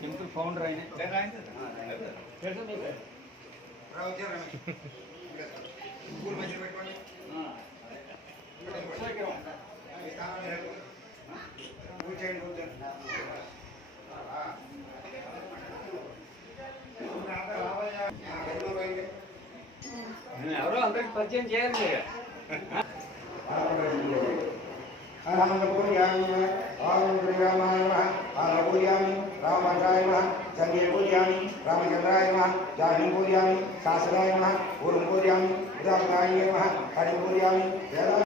temple founder ఆయన ఎవరో అందరికి పరిచయం చేయాలి మీరు पूजयामि रामभद्राय नमः संगे पूजयामि रामचंद्राय नमः जाहिं पूजयामि शास्त्राय नमः पूर्वं पूजयामि उदाराय नमः हरिं पूजयामि